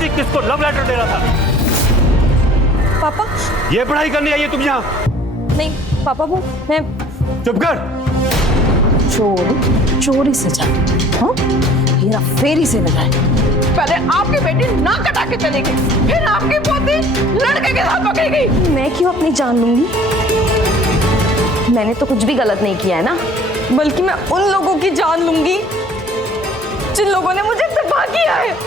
आरती किसको love letter दे रहा था? पापा। ये पढ़ाई करने आई है तुम यहाँ? नहीं पापा, वो मैं चुप कर। चोरी से जा, हाँ? हेरा फेरी से लगाए। पहले आपकी बेटी ना कटा के चली गई, फिर आपकी पोती लड़के के साथ पकड़ी गई। मैं क्यों अपनी जान लूंगी? मैंने तो कुछ भी गलत नहीं किया है ना, बल्कि मैं उन लोगों की जान लूंगी जिन लोगों ने मुझे तबाह किया है।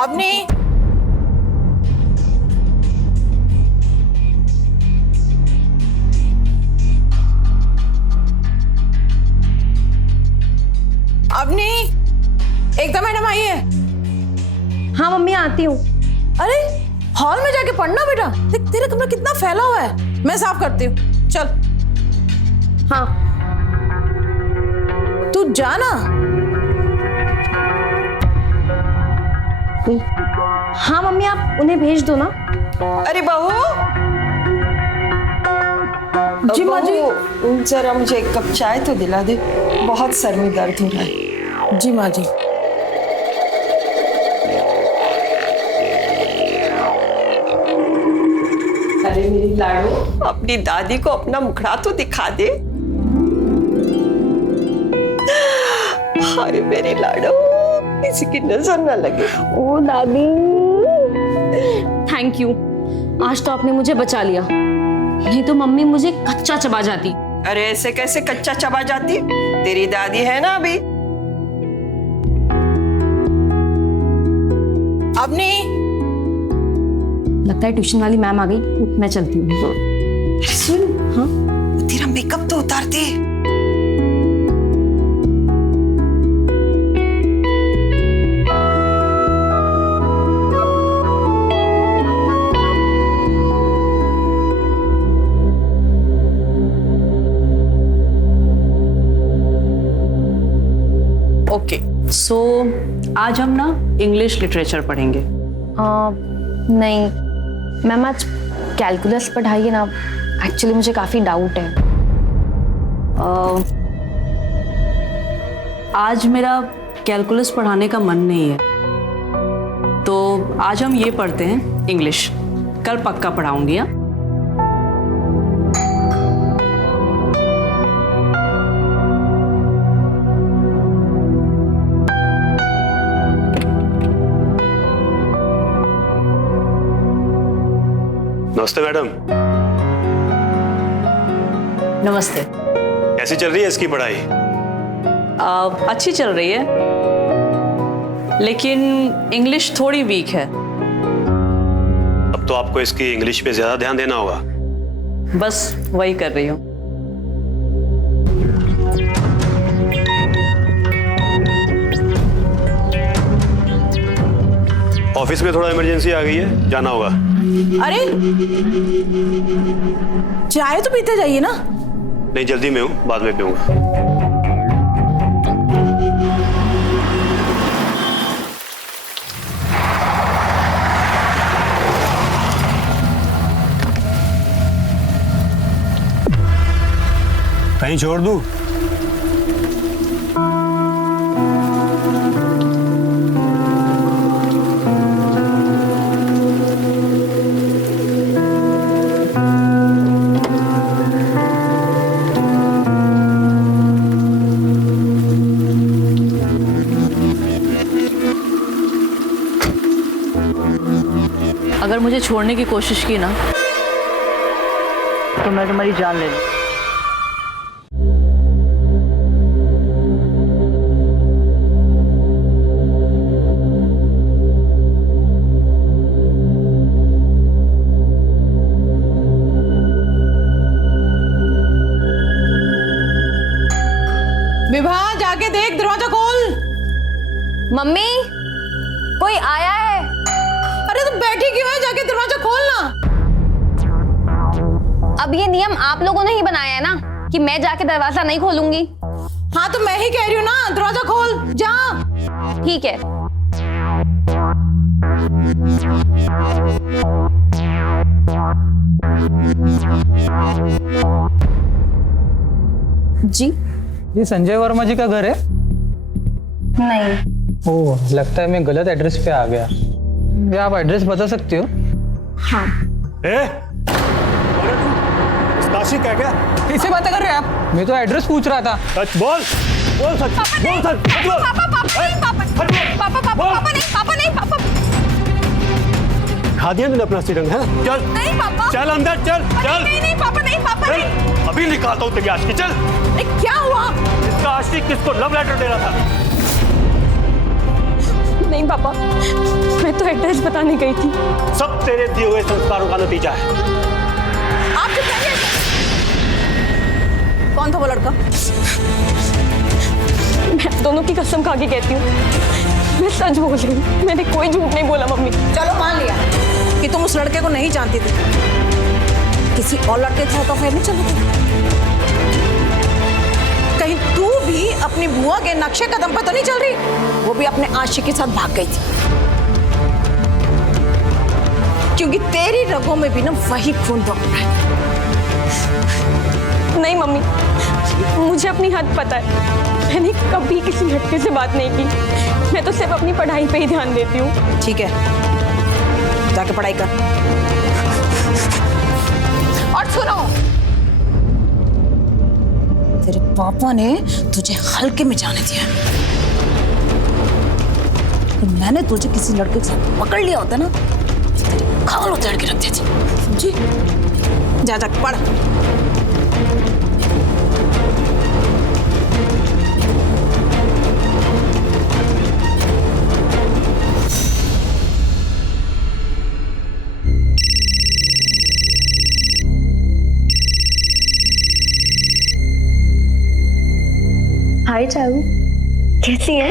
अवनी, अवनी, एकदम मैडम आई है। हाँ मम्मी, आती हूँ। अरे हॉल में जाके पढ़ना बेटा, देख तेरा कमरा कितना फैला हुआ है, मैं साफ करती हूँ। चल। हाँ तू जाना। हाँ मम्मी, आप उन्हें भेज दो ना। अरे बहू। जी माँ जी। बहू, जरा मुझे एक कप चाय तो दिला दे, बहुत सर में दर्द हो रहा है। जी माँ जी। अरे मेरी लाडो, अपनी दादी को अपना मुखड़ा तो दिखा दे। हाय मेरी लाडो, किसी की नजर ना लगे। ओ दादी, थैंक यू। आज तो आपने मुझे बचा लिया, नहीं तो मम्मी मुझे कच्चा चबा जाती। अरे ऐसे कैसे कच्चा चबा जाती, तेरी दादी है ना अभी। अवनी, लगता है ट्यूशन वाली मैम आ गई, मैं चलती हूँ। सुन, हाँ तेरा मेकअप तो उतार दे। ओके, सो आज हम ना इंग्लिश लिटरेचर पढ़ेंगे। नहीं मैम, आज कैलकुलस पढ़ाइए ना, एक्चुअली मुझे काफ़ी डाउट है। आज मेरा कैलकुलस पढ़ाने का मन नहीं है, तो आज हम ये पढ़ते हैं इंग्लिश। कल पक्का पढ़ाऊंगी। हाँ, नमस्ते मैडम। नमस्ते। कैसी चल रही है इसकी पढ़ाई? अच्छी चल रही है, लेकिन इंग्लिश थोड़ी वीक है। अब तो आपको इसकी इंग्लिश पे ज्यादा ध्यान देना होगा। बस वही कर रही हूँ। ऑफिस में थोड़ा इमरजेंसी आ गई है, जाना होगा। अरे चाय तो पीते जाइए ना। नहीं, जल्दी में हूँ, बाद में पीऊंगा। कहीं छोड़ दूं? अगर मुझे छोड़ने की कोशिश की ना, तो मैं तुम्हारी जान ले लूं। जाके देख, दरवाजा खोल। मम्मी कोई आया है। अरे तुम बैठी क्यों है, जाके दरवाजा खोल ना। अब ये नियम आप लोगों ने ही बनाया है ना कि मैं जाके दरवाजा नहीं खोलूंगी। हाँ तो मैं ही कह रही हूँ ना, दरवाजा खोल जा। ठीक है। जी ये संजय वर्मा जी का घर है? नहीं। ओह, लगता है मैं गलत एड्रेस पे आ गया। क्या आप एड्रेस बता सकते हो? हाँ। काशी क्या क्या? किससे बात कर रहे हैं आप? मैं तो एड्रेस पूछ रहा था। सच बोल, बोल सच, बोल सच, सच बोल। पापा नहीं। खा दिया तूने अपना सिरंग, है ना? चल नहीं पापा। चल अंदर, चल चल। नहीं पापा चल, नहीं। अभी निकालता हूँ तेरी आशिकी, चल। क्या हुआ? इसका आशिक किसको लव लेटर दे रहा था? नहीं पापा, मैं तो एड्रेस बताने गई थी। सब तेरे दिए हुए संस्कारों का नतीजा है। आप चुप रहिए। कौन था वो लड़का? मैं दोनों की कसम खा के कहती हूँ, मैं सच बोल रही हूँ। मैंने कोई झूठ नहीं बोला मम्मी। चलो मान लिया कि तुम उस लड़के को नहीं जानती थी, किसी और लड़के के साथ तो फिर नहीं चलती। कहीं तू भी अपनी बुआ के नक्शे कदम पर तो नहीं चल रही? वो भी अपने आशिक के साथ भाग गई थी, क्योंकि तेरी रगों में भी ना वही खून दौड़ रहा है। नहीं मम्मी, मुझे अपनी हद पता है। मैंने कभी किसी लड़के से बात नहीं की। मैं तो सिर्फ अपनी पढ़ाई पे ही ध्यान देती हूँ। ठीक है, जाके पढ़ाई कर। और सुनो, तेरे पापा ने तुझे हल्के में जाने दिया। तो मैंने तुझे किसी लड़के के साथ पकड़ लिया होता ना, तेरी खाल उतार के रख देती। समझी? जा जा पढ़। हाय चारू, कैसी है?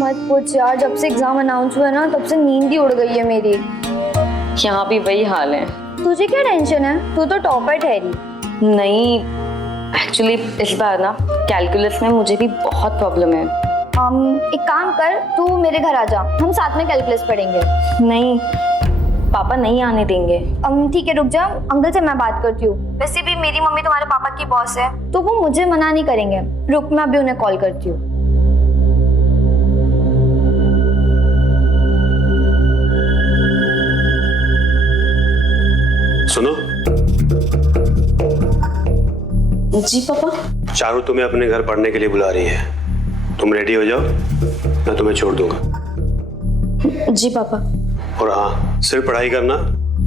मत पूछ यार, जब से एग्जाम अनाउंस हुआ है ना तब से नींद ही उड़ गई है मेरी। यहाँ भी वही हाल है। तुझे क्या टेंशन है? तू तो टॉपर ठहरी। नहीं, एक्चुअली इस बार ना कैलकुलस में मुझे भी बहुत प्रॉब्लम है। एक काम कर, तू मेरे घर आ जा, हम साथ में कैलकुलस पढ़ेंगे। नहीं, पापा नहीं आने देंगे। ठीक है रुक जा, अंकल से मैं बात करती हूँ। वैसे भी मेरी मम्मी तुम्हारे पापा की बॉस है, तो वो मुझे मना नहीं करेंगे। रुक, मैं अभी उन्हें कॉल करती हूँ। सुनो जी पापा। चारू तुम्हें अपने घर पढ़ने के लिए बुला रही है। तुम रेडी हो जाओ, मैं तुम्हें छोड़ दूंगा। जी पापा। और हाँ, सिर्फ पढ़ाई करना,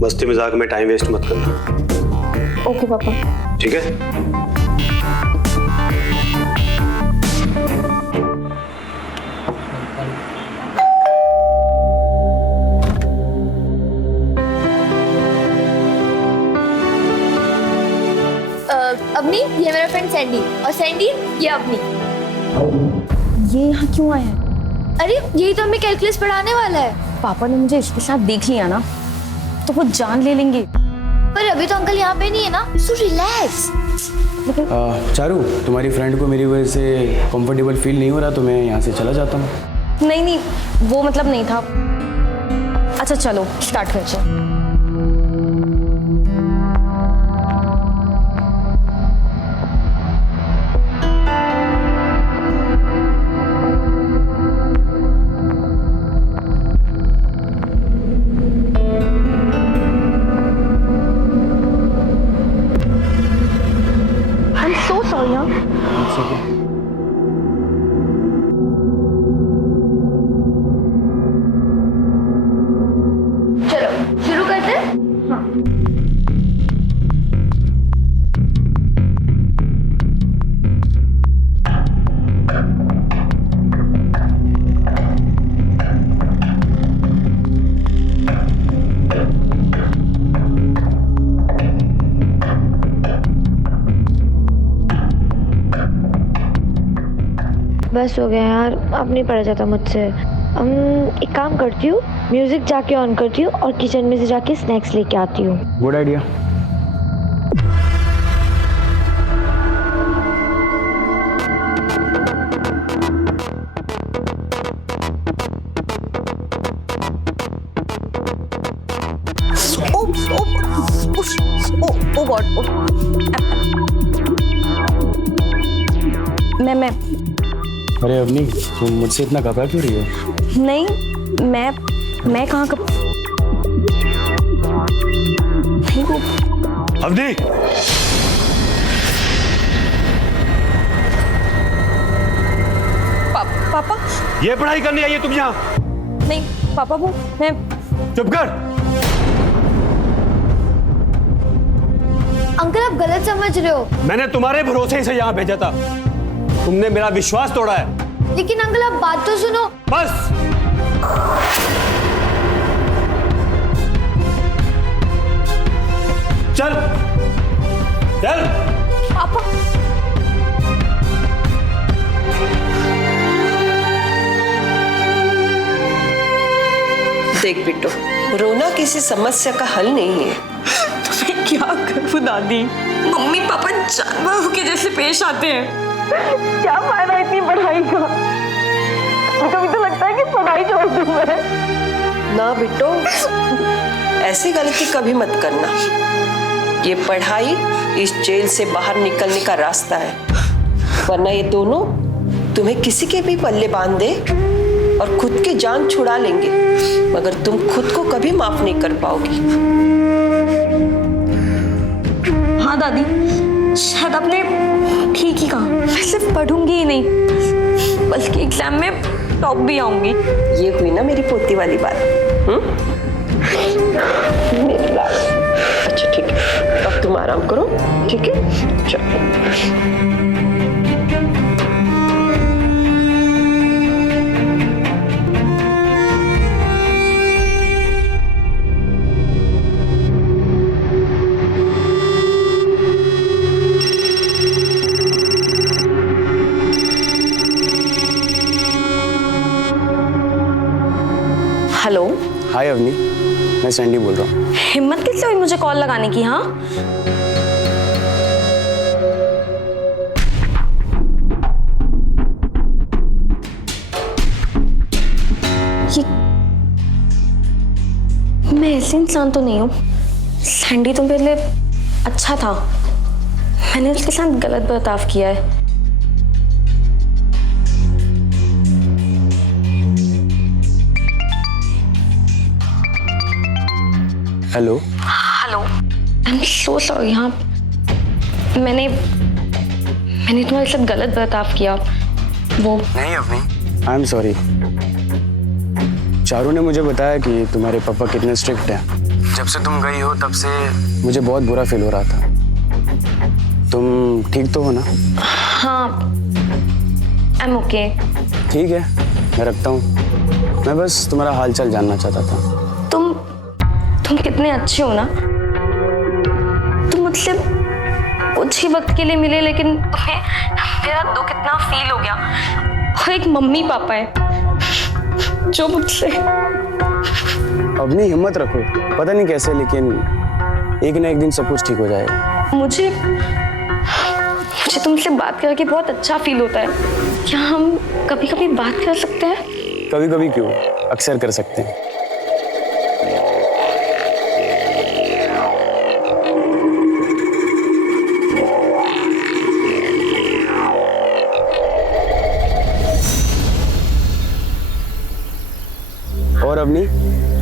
मस्ती मजाक में टाइम वेस्ट मत करना। ओके पापा। ठीक है? अवनी, ये मेरा फ्रेंड सैंडी, और सैंडी ये अवनी। ये यहाँ क्यों आया है? अरे यही तो हमें कैलकुलस पढ़ाने वाला है। पापा ने मुझे इसके साथ देख लिया ना तो वो जान ले लेंगे। पर अभी तो अंकल यहाँ पे नहीं है ना, सो रिलैक्स। चारू, तुम्हारी फ्रेंड को मेरी वजह से कंफर्टेबल फील नहीं हो रहा तो मैं यहाँ से चला जाता हूँ। नहीं, वो मतलब नहीं था। अच्छा चलो स्टार्ट करते हैं। I'm so sorry यार। चलो शुरू बस हो गया यार, अब नहीं पढ़ा जाता मुझसे। एक काम करती हूँ, म्यूजिक जाके ऑन करती हूँ और किचन में से जाके स्नैक्स लेके आती हूँ। Good idea. Oh God. मैं अरे अवनी, तुम मुझसे इतना घबरा क्यों रही हो? नहीं, मैं कहाँ कब नहीं वो अवनी, पापा ये पढ़ाई करने आई है तुम यहाँ? नहीं पापा, वो मैं चुप कर। अंकल आप गलत समझ रहे हो। मैंने तुम्हारे भरोसे से यहाँ भेजा था, तुमने मेरा विश्वास तोड़ा है। लेकिन अंकल आप बात तो सुनो। बस, चल चल। पापा देख बिट्टू, रोना किसी समस्या का हल नहीं है। मैं क्या करूं दादी, मम्मी पापा जानवरों के जैसे पेश आते हैं। क्या फायदा इतनी पढ़ाई का? कभी तो लगता है कि पढ़ाई छोड़ दूं मैं। ना बिट्टू, ऐसी गलती कभी मत करना। ये पढ़ाई इस जेल से बाहर निकलने का रास्ता है, वरना ये दोनों तुम्हें किसी के भी पल्ले बांध दे और खुद की जान छुड़ा लेंगे, मगर तुम खुद को कभी माफ नहीं कर पाओगी। हाँ दादी, शायद आपने ठीक ही कहा। मैं सिर्फ पढ़ूंगी ही नहीं, बल्कि एग्जाम में टॉप भी आऊंगी। ये हुई ना मेरी पोती वाली बात। मेरी बात। अच्छा ठीक है, अब तुम आराम करो, ठीक है? चलो। हेलो, हाय अवनी, मैं सैंडी बोल रहा हूँ। हिम्मत कैसे हुई मुझे कॉल लगाने की? हाँ ये मैं ऐसे इंसान तो नहीं हूँ। सैंडी तो पहले अच्छा था, मैंने उसके साथ गलत बर्ताव किया है। Hello hello, I am so sorry. हाँ मैंने तुम्हारे साथ गलत बर्ताव किया। वो नहीं Avni, I am sorry. Charu ने मुझे बताया कि तुम्हारे पापा कितने स्ट्रिक्ट हैं। जब से तुम गई हो तब से मुझे बहुत बुरा फील हो रहा था। तुम ठीक तो हो ना? हाँ, आई एम ओके। ठीक है, मैं रखता हूँ। मैं बस तुम्हारा हालचाल जानना चाहता था। तुम कितने अच्छे हो ना। तुम मुझसे कुछ ही वक्त के लिए मिले, लेकिन तुम्हें मेरा दुख इतना फील हो गया। और एक मम्मी पापा है जो मुझसे। अपनी हिम्मत रखो, पता नहीं कैसे, लेकिन एक ना एक दिन सब कुछ ठीक हो जाएगा। मुझे तुमसे बात करके बहुत अच्छा फील होता है। क्या हम कभी कभी बात कर सकते हैं? कभी कभी क्यों, अक्सर कर सकते हैं। और अवनी,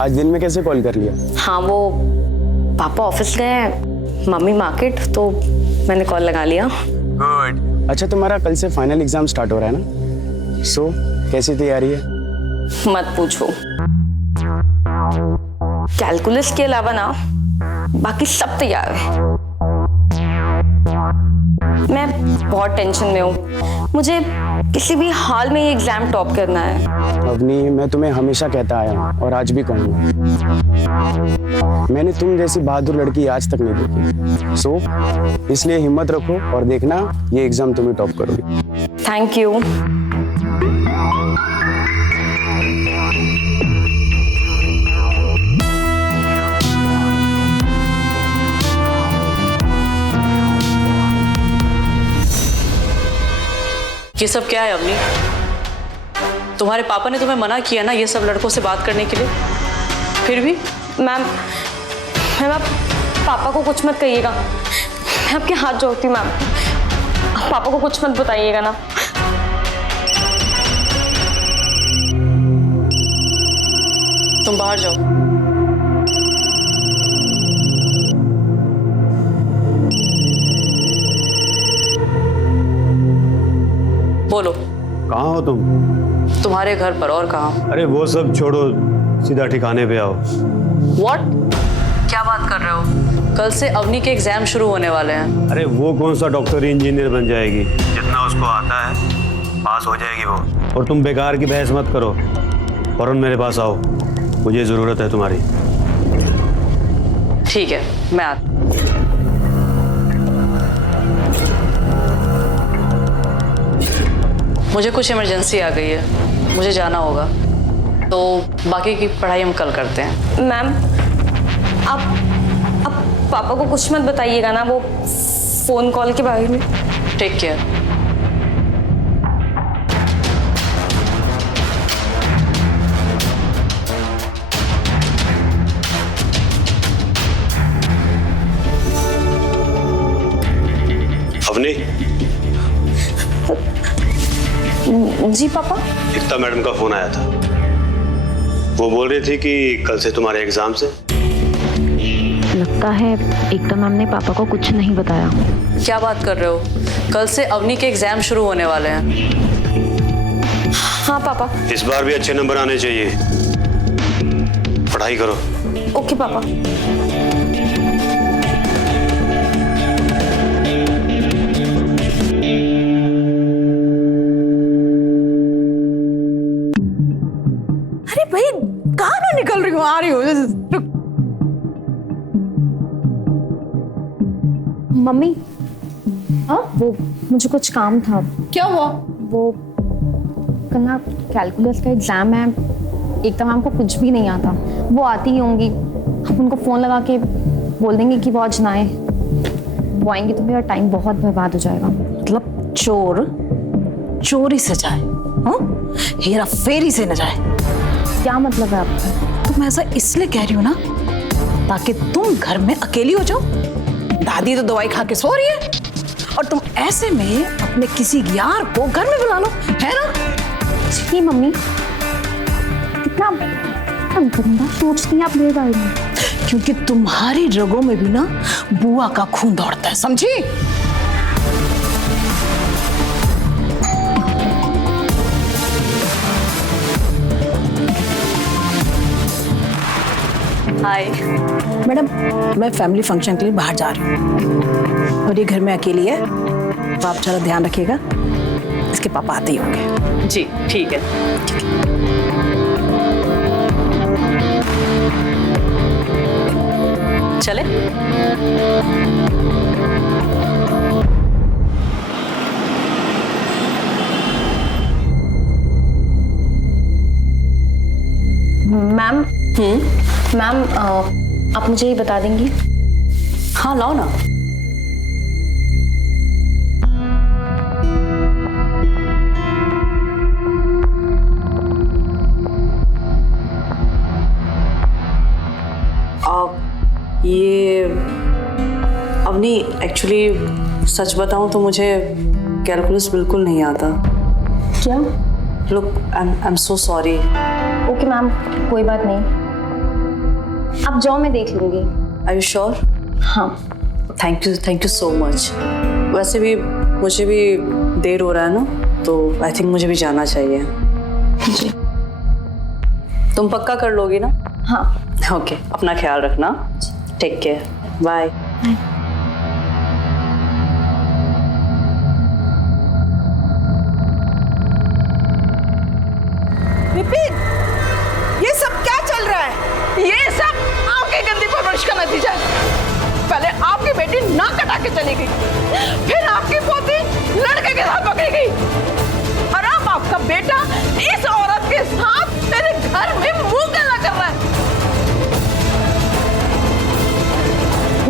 आज दिन में कैसे कॉल कर लिया? हाँ, वो पापा ऑफिस गए हैं, मम्मी मार्केट, तो मैंने कॉल लगा लिया। गुड। अच्छा, तुम्हारा कल से फाइनल एग्जाम स्टार्ट हो रहा है ना? सो कैसी तैयारी है? मत पूछो, कैलकुलस के अलावा ना बाकी सब तैयार है। मैं बहुत टेंशन में हूँ, मुझे किसी भी हाल में ये एग्जाम टॉप करना है। अवनी, मैं तुम्हें हमेशा कहता आया हूँ और आज भी कहूँगा, मैंने तुम जैसी बहादुर लड़की आज तक नहीं देखी। सो इसलिए हिम्मत रखो और देखना, ये एग्जाम तुम्हें टॉप करोगे। Thank you. ये सब क्या है अवनी? तुम्हारे पापा ने तुम्हें मना किया ना ये सब लड़कों से बात करने के लिए, फिर भी? मैम आप पापा को कुछ मत कहिएगा, मैं आपके हाथ जोड़ती हूँ मैम, आप पापा को कुछ मत बताइएगा ना। तुम बाहर जाओ। बोलो। कहाँ हो तुम? तुम्हारे घर पर, और कहाँ? अरे वो सब छोड़ो, सीधा ठिकाने पे आओ। What? क्या बात कर रहे हो? कल से अवनी के एग्जाम शुरू होने वाले हैं। अरे वो कौन सा डॉक्टर इंजीनियर बन जाएगी, जितना उसको आता है पास हो जाएगी वो। और तुम बेकार की बहस मत करो, फौरन मेरे पास आओ, मुझे ज़रूरत है तुम्हारी। ठीक है, मैं आता। मुझे कुछ इमरजेंसी आ गई है, मुझे जाना होगा, तो बाकी की पढ़ाई हम कल करते हैं। मैम आप पापा को कुछ मत बताइएगा ना वो फोन कॉल के बारे में। Take care. अवनी, जी पापा। एकता मैडम का फोन आया था, वो बोल रही थी कि कल से तुम्हारे एग्जाम से। लगता है एकता मैम ने पापा को कुछ नहीं बताया। क्या बात कर रहे हो? कल से अवनी के एग्जाम शुरू होने वाले हैं। हाँ पापा। इस बार भी अच्छे नंबर आने चाहिए, पढ़ाई करो। ओके पापा। अरे भाई कहाँ ना निकल रही हूँ, आ रही हूँ। रुक। मम्मी हाँ वो मुझे कुछ काम था। क्या हुआ? वो कल ना कैलकुलस का एग्जाम है, एकता मैम को कुछ भी नहीं आता, वो आती ही होंगी, हम उनको फोन लगा के बोल देंगे कि वो आज ना आए, वो आएंगे तो मेरा टाइम बहुत बर्बाद हो जाएगा। मतलब चोर चोरी से जाए, हाँ? हेरा फेरी से न जाए। क्या मतलब है आपका? तो मैं ऐसा इसलिए कह रही हूँ ना ताकि तुम घर में अकेली हो जाओ। दादी तो दवाई खा के सो रही है और तुम ऐसे में अपने किसी यार को घर में बुला लो, है ना? जी मम्मी, कितना गंदा सोचती हैं आप मेरे बारे में। क्योंकि तुम्हारी रगों में भी ना बुआ का खून दौड़ता है, समझी? हाय मैडम, मैं फैमिली फंक्शन के लिए बाहर जा रही हूँ और ये घर में अकेली है, तो आप जरा ध्यान रखिएगा, इसके पापा आते ही होंगे। जी ठीक है। चले। मैम मैम आप मुझे ये बता देंगी? हाँ लाओ ना। ये अवनी, एक्चुअली सच बताऊं तो मुझे कैलकुलस बिल्कुल नहीं आता। क्या? Look, I am so sorry. Okay ma'am, कोई बात नहीं, आप जाओ, मैं देख लूंगी। Are you sure? हाँ। Thank you so much. वैसे भी मुझे भी देर हो रहा है ना, तो आई थिंक मुझे भी जाना चाहिए। जी। तुम पक्का कर लोगी ना? हाँ। ओके, अपना ख्याल रखना। Take care. बाय। विपिन, ये सब क्या चल रहा है? ये सब आपकी गंदी परवरिश का नतीजा है। पहले आपकी बेटी नाक कटा के चली गई, फिर आपकी पोती लड़के के साथ पकड़ी गई, और अब आपका बेटा इस औरत के साथ मेरे घर में मुंह गला कर रहा है।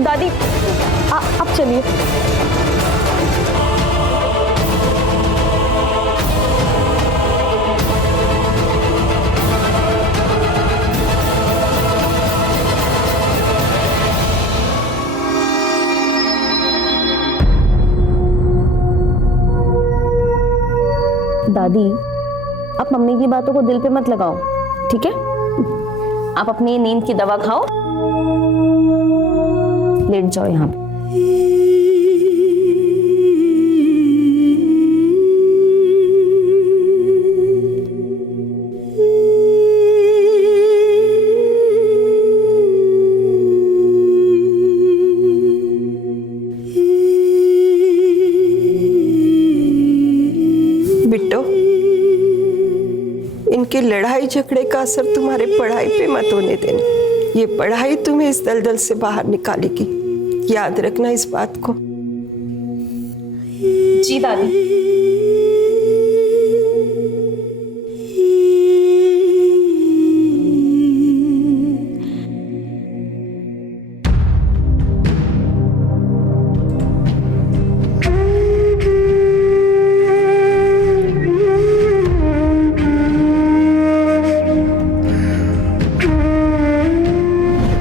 दादी आप चलिए। दादी, आप मम्मी की बातों को दिल पे मत लगाओ, ठीक है? आप अपनी नींद की दवा खाओ, लेट जाओ यहाँ पे। बिट्टो, इनके लड़ाई झगड़े का असर तुम्हारे पढ़ाई पे मत होने देना। ये पढ़ाई तुम्हें इस दलदल से बाहर निकालेगी, याद रखना इस बात को। जी दादी।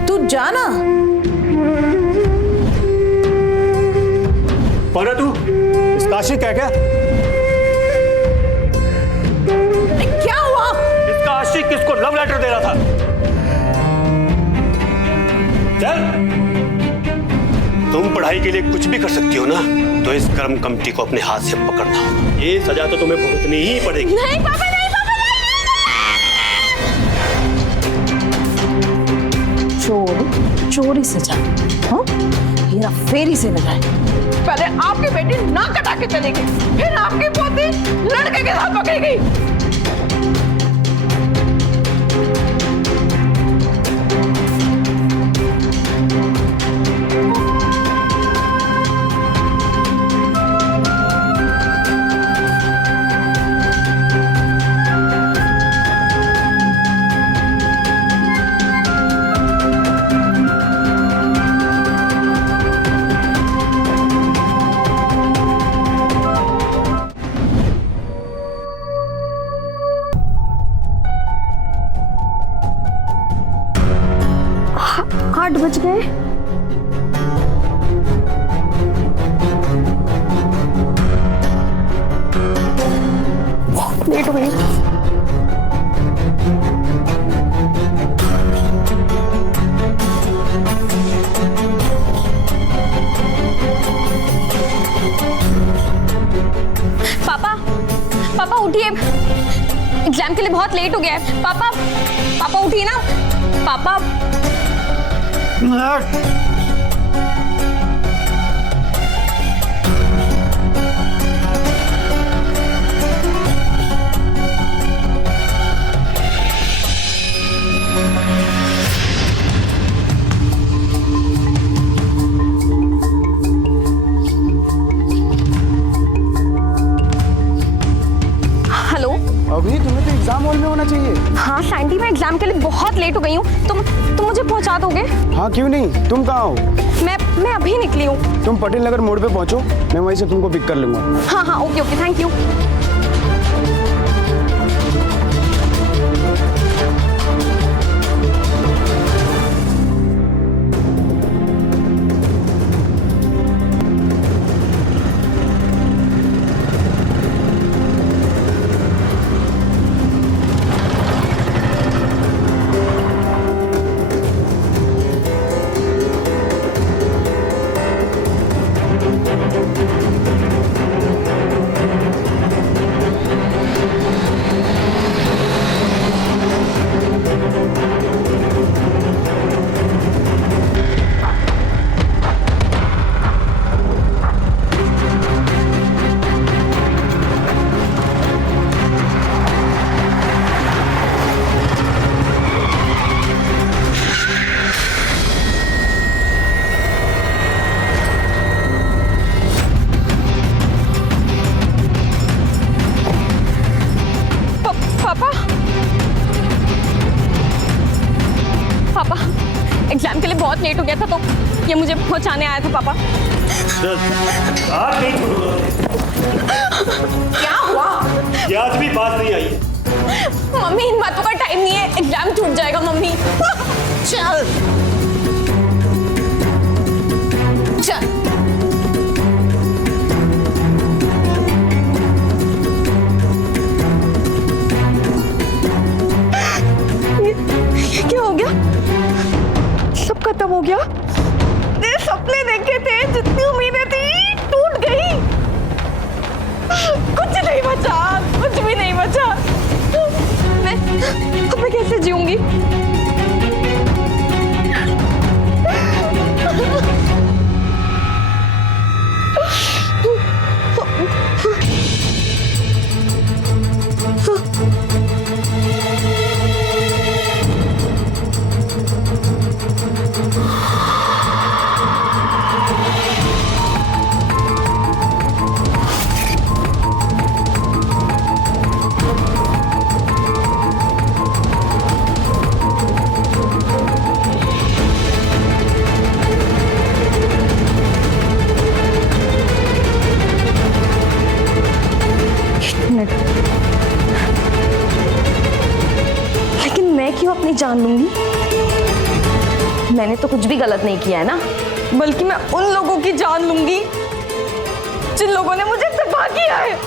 तू जाना। कौन है तू? इसका आशिक है क्या? क्या हुआ? इसका आशिक किसको लव लेटर दे रहा था? चल, तुम पढ़ाई के लिए कुछ भी कर सकती हो ना, तो इस कर्म कमटी को अपने हाथ से पकड़ना। ये सजा तो तुम्हें भुगतनी ही पड़ेगी। नहीं पापा, नहीं पापा, नहीं। चोर चोरी से जा, हाँ? हेरा फेरी से न जाए। पहले आपकी बेटी ना कटा के चलेगी, फिर आपकी पोती लड़के के साथ पकड़ेगी। आठ बज गए। लेट हो गई। पापा, पापा उठिए, एग्जाम के लिए बहुत लेट हो गया है। पापा, पापा उठिए ना। पापा, हेलो। अभी तुम्हें तो एग्जाम हॉल में होना चाहिए। हाँ सैंडी, मैं एग्जाम के लिए बहुत लेट हो गई हूँ। तुम मुझे पहुँचा दोगे? हाँ क्यों नहीं, तुम कहाँ हो? मैं अभी निकली हूँ। तुम पटेल नगर मोड़ पे पहुंचो, मैं वहीं से तुमको पिक कर लूंगा। हाँ हाँ, okay okay, thank you. Exam के लिए बहुत लेट हो गया था तो ये मुझे पहुंचाने आया था पापा। क्या हुआ? ये आज भी बात नहीं आई। मम्मी, इन बातों का टाइम नहीं है, एग्जाम छूट जाएगा मम्मी। चल चल। खत्म हो गया। ये सपने देखे थे, जितनी उम्मीदें थी टूट गई। कुछ नहीं बचा, कुछ भी नहीं बचा। मैं कैसे जीऊंगी? लेकिन मैं क्यों अपनी जान लूंगी? मैंने तो कुछ भी गलत नहीं किया है ना। बल्कि मैं उन लोगों की जान लूंगी जिन लोगों ने मुझे तबाह किया है।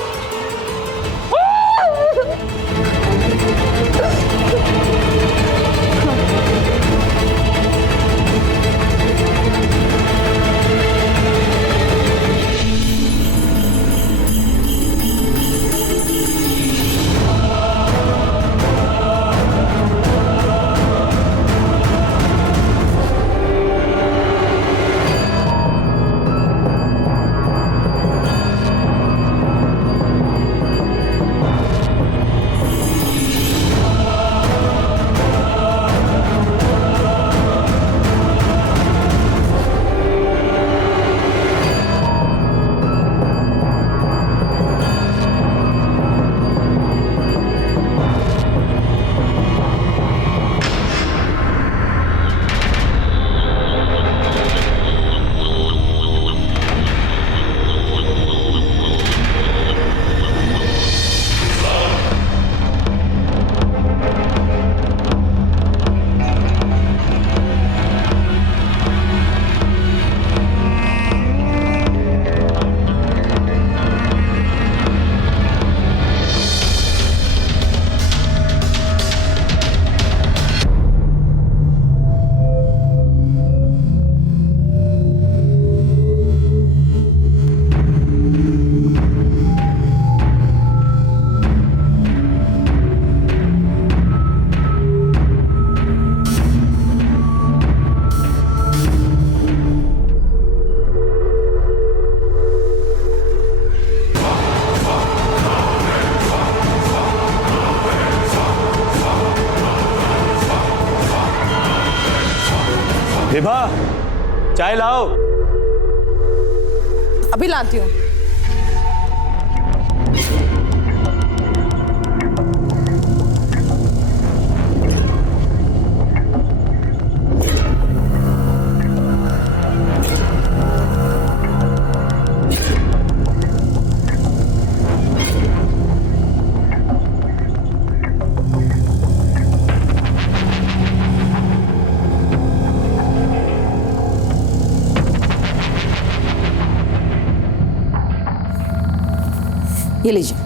विभा, चाय लाओ। अभी लाती हूँ। ये लीजिए।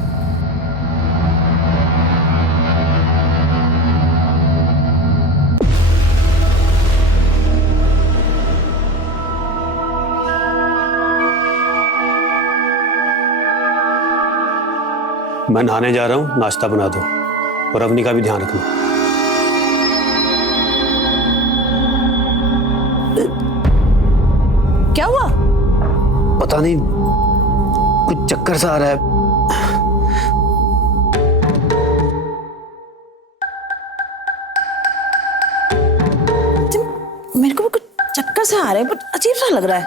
मैं नहाने जा रहा हूँ, नाश्ता बना दो और अवनी का भी ध्यान रखना। क्या हुआ? पता नहीं, कुछ चक्कर सा आ रहा है। मेरे को भी कुछ चक्कर से आ रहे हैं, बट अजीब सा लग रहा है।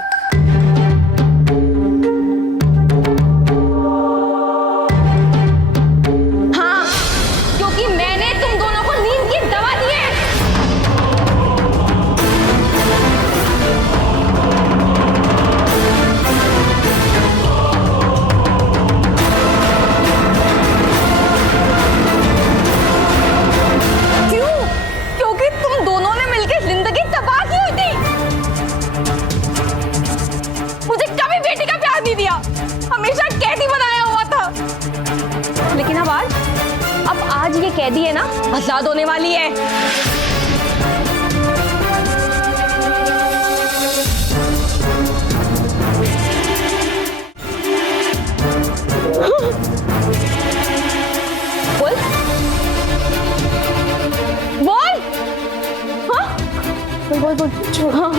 हाँ, क्योंकि मैंने तुम दोनों को नींद की दवा दी है। क्यों? क्योंकि तुम दोनों ने मिलकर जिंदगी तबाह की हुई थी। मुझे कभी बेटी का प्यार नहीं दिया, हमेशा कैदी बनाया हुआ था। लेकिन अब आज ये कैदी है ना, आजाद होने वाली है। बोल बोल। हाँ बोल बोल बोल। हाँ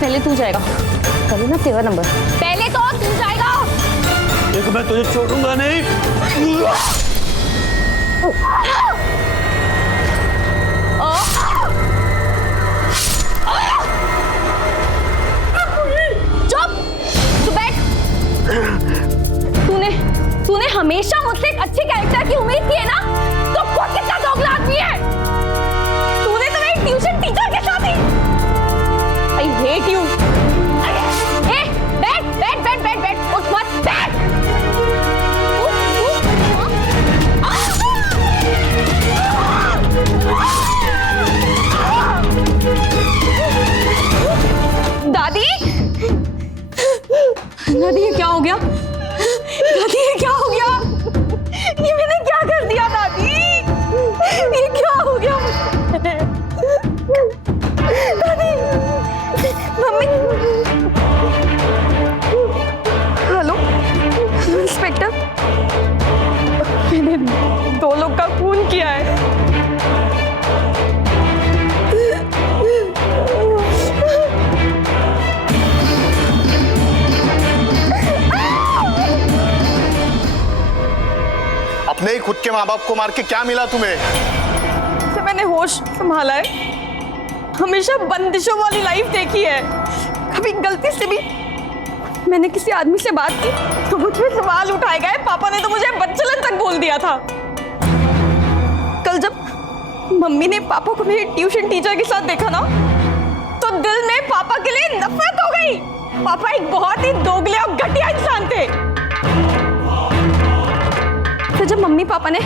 पहले तू जाएगा, पहले ना तेरा नंबर, पहले तो तू जाएगा। देखो मैं तुझे छोड़ूंगा नहीं। चुप, तू बैठ। तूने हमेशा मुझसे एक अच्छे कैरेक्टर की उम्मीद की है ना, तो खुद कितना दोगला आदमी है। तूने तो मेरी ट्यूशन टीचर के साथ ही। I hate you. ए, बैठ बैठ बैठ बैठ बैठ, उठ मत, बैठ। दादी, दादी ये क्या हो गया? दादी ये क्या हो गया? ये मैंने क्या कर दिया दादी? ये क्या हो गया? दादी, मम्मी, हेलो इंस्पेक्टर, मैंने 2 लोग का खून किया है। अपने ही खुद के माँ बाप को मार के क्या मिला तुम्हें? तो मैंने होश संभाला है, हमेशा बंदिशों वाली लाइफ देखी है। कभी गलती से भी मैंने किसी आदमी से बात की तो मुझ पे सवाल उठाए गए। पापा ने तो मुझे बदचलन तक बोल दिया था। कल जब मम्मी ने पापा को मेरी ट्यूशन टीचर के साथ देखा ना, तो दिल में पापा के लिए नफरत हो गई। पापा एक बहुत ही दोगले और घटिया इंसान थे। फिर जब मम्मी पापा ने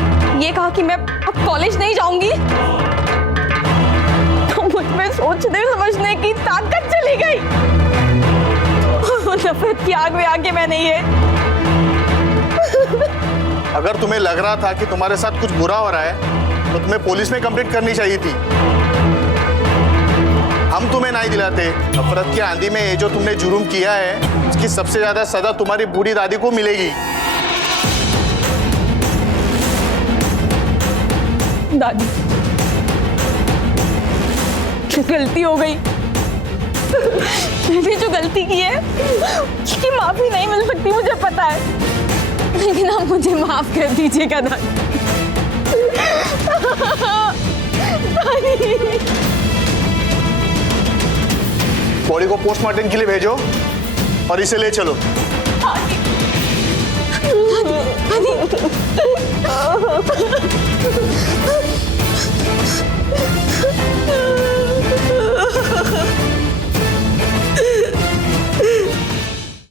ये कहा कि मैं अब कॉलेज नहीं जाऊंगी, तो मुझ में सोचने समझने की ताकत चली गई। नफरत की आग में आके मैंने ये। अगर तुम्हें लग रहा था कि तुम्हारे साथ कुछ बुरा हो रहा है तो तुम्हें पुलिस में कंप्लेंट करनी चाहिए थी। हम तुम्हें नहीं दिलाते। नफरत की आंधी में ये जो तुमने जुर्म किया है, उसकी सबसे ज्यादा सजा तुम्हारी बूढ़ी दादी को मिलेगी। दादी, गलती हो गई। मैंने जो गलती की है उसकी माफी नहीं मिल सकती, मुझे पता है, लेकिन आप मुझे माफ कर दीजिएगा दादी। बॉडी को पोस्टमार्टम के लिए भेजो और इसे ले चलो।